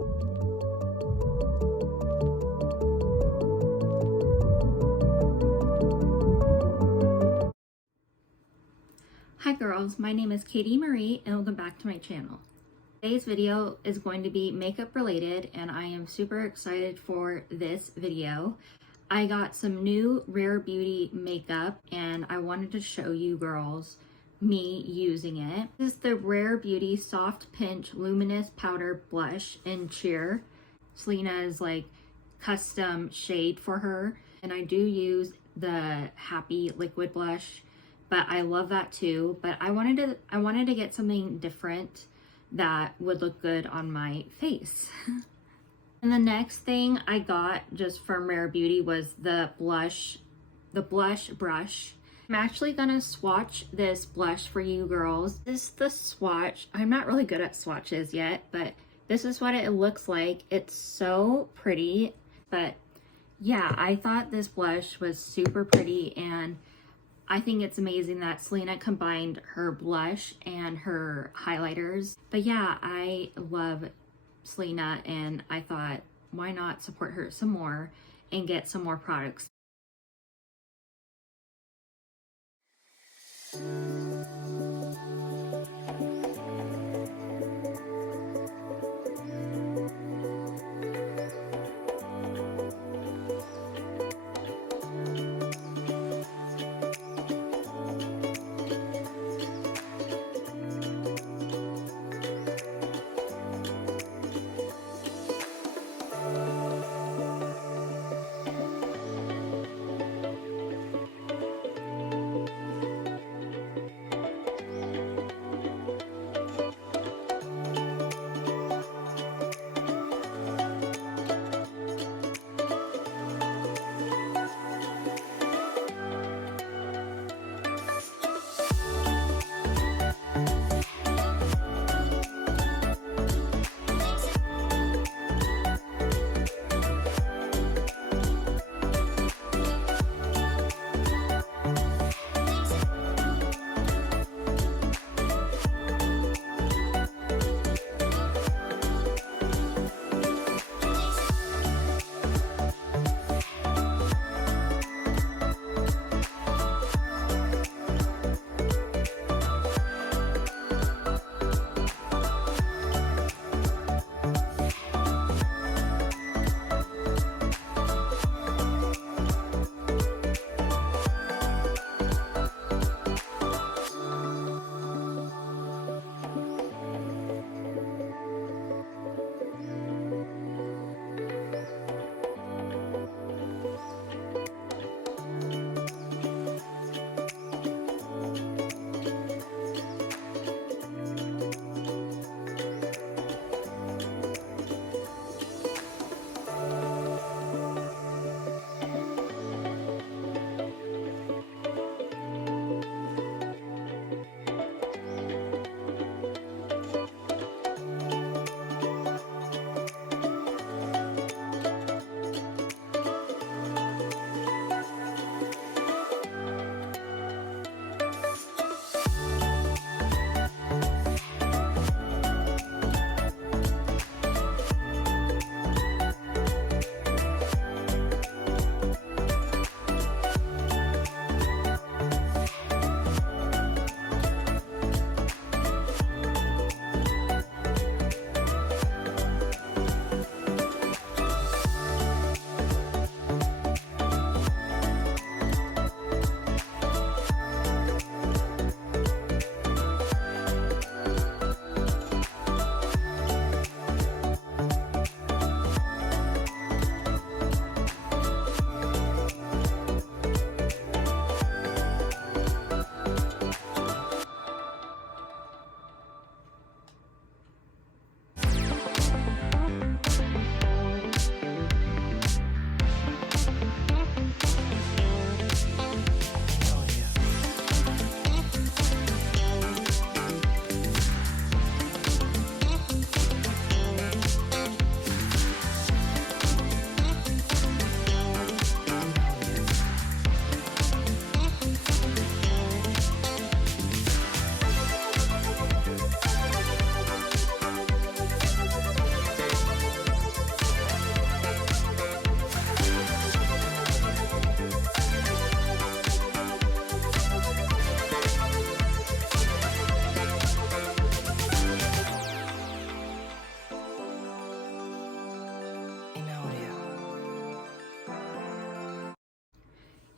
Hi girls, my name is Katie Marie and welcome back to my channel. Today's video is going to be makeup related and I am super excited for this video. I got some new Rare Beauty makeup and I wanted to show you girls me using it. This is the Rare Beauty Soft Pinch Luminous Powder Blush in Cheer. Selena's like custom shade for her, and I do use the Happy liquid blush, but I love that too. But I wanted to get something different that would look good on my face. And the next thing I got just from Rare Beauty was the blush brush. I'm actually gonna swatch this blush for you girls. This is the swatch. I'm not really good at swatches yet, but this is what it looks like. It's so pretty. But yeah, I thought this blush was super pretty, and I think it's amazing that Selena combined her blush and her highlighters. But yeah, I love Selena and I thought, why not support her some more and get some more products.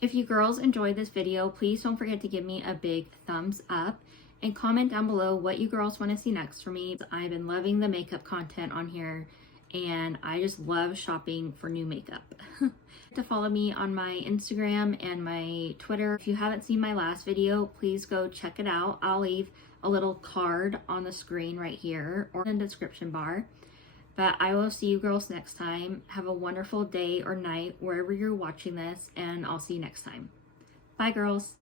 If you girls enjoyed this video, please don't forget to give me a big thumbs up and comment down below what you girls want to see next for me. I've been loving the makeup content on here and I just love shopping for new makeup. To follow me on my Instagram and my Twitter. If you haven't seen my last video, please go check it out. I'll leave a little card on the screen right here or in the description bar. But I will see you girls next time. Have a wonderful day or night wherever you're watching this, and I'll see you next time. Bye, girls.